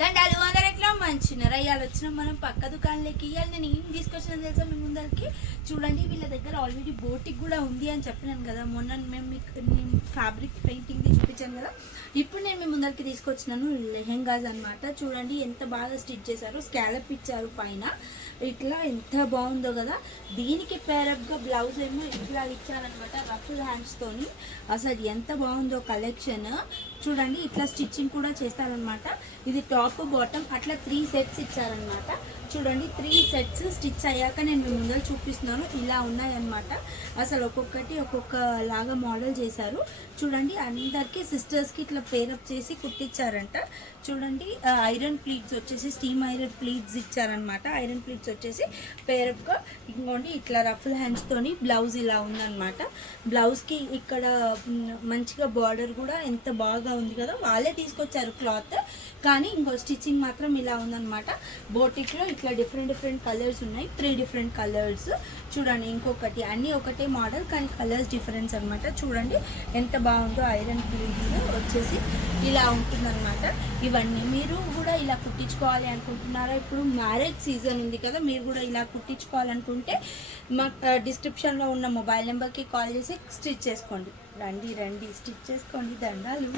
దండాలు అందరెట్లో మంచినారా? ఇవాళ వచ్చినాం మనం పక్క దుకాణంలోకి. ఇవాళ నేను ఏం తీసుకొచ్చిన తెలుసా మీ ముందరికి? చూడండి, వీళ్ళ దగ్గర ఆల్రెడీ బోటిక్ కూడా ఉంది అని చెప్పినాను కదా మొన్న. మేము ఫ్యాబ్రిక్ పెయింటింగ్ చూపించాను కదా. ఇప్పుడు నేను మీ ముందరికి తీసుకొచ్చినాను లెహెంగాస్ అనమాట. చూడండి ఎంత బాగా స్టిచ్ చేశారు, స్కాలప్ ఇచ్చారు పైన. ఇట్లా ఎంత బాగుందో కదా. దీనికి పేరప్గా బ్లౌజ్ ఏమో ఇట్లా ఇచ్చారనమాట, రఫుల్ హ్యాండ్స్తోని. అసలు ఎంత బాగుందో కలెక్షన్. చూడండి ఇట్లా స్టిచ్చింగ్ కూడా చేస్తారనమాట. ఇది టాప్ బాటమ్ అట్లా 3 సెట్స్ ఇచ్చారనమాట. చూడండి 3 సెట్స్ స్టిచ్ అయ్యాక నేను మీ ముందర చూపిస్తున్నాను. ఇలా ఉన్నాయన్నమాట. అసలు ఒక్కొక్కటి ఒక్కొక్క లాగా మోడల్ చేశారు. చూడండి అందరికీ సిస్టర్స్కి ఇట్లా పేరప్ చేసి కుట్టించారంట. చూడండి ఐరన్ ప్లీట్స్ వచ్చేసి స్టీమ్ ఐరన్ ప్లీట్స్ ఇచ్చారనమాట. ఐరన్ ప్లీట్స్ వచ్చేసి పేరప్గా. ఇంకోండి ఇట్లా రఫుల్ హ్యాండ్స్తోని బ్లౌజ్ ఇలా ఉందన్నమాట. బ్లౌజ్కి ఇక్కడ మంచిగా బార్డర్ కూడా ఎంత బాగా ఉంది కదా. వాళ్ళే తీసుకొచ్చారు క్లాత్, కానీ ఇంకో స్టిచ్చింగ్ మాత్రం ఇలా ఉందన్నమాట. బోటిక్లో ఇట్లా డిఫరెంట్ కలర్స్ ఉన్నాయి, 3 డిఫరెంట్ కలర్స్. చూడండి ఇంకొకటి, అన్నీ ఒకటే మోడల్ కానీ కలర్స్ డిఫరెన్స్ అనమాట. చూడండి ఎంత బాగుందో. ఐరన్ ప్లీట్స్ వచ్చేసి ఇలా ఉంటుందన్నమాట. ఇవన్నీ మీరు కూడా ఇలా కుట్టించుకోవాలి అనుకుంటున్నారా? ఇప్పుడు మ్యారేజ్ సీజన్ ఉంది కదా, మీరు కూడా ఇలా కుట్టించుకోవాలనుకుంటే మా డిస్క్రిప్షన్లో ఉన్న మొబైల్ నెంబర్కి కాల్ చేసి స్టిచ్ చేసుకోండి. రండి స్టిచ్ చేసుకోండి. దండాలు.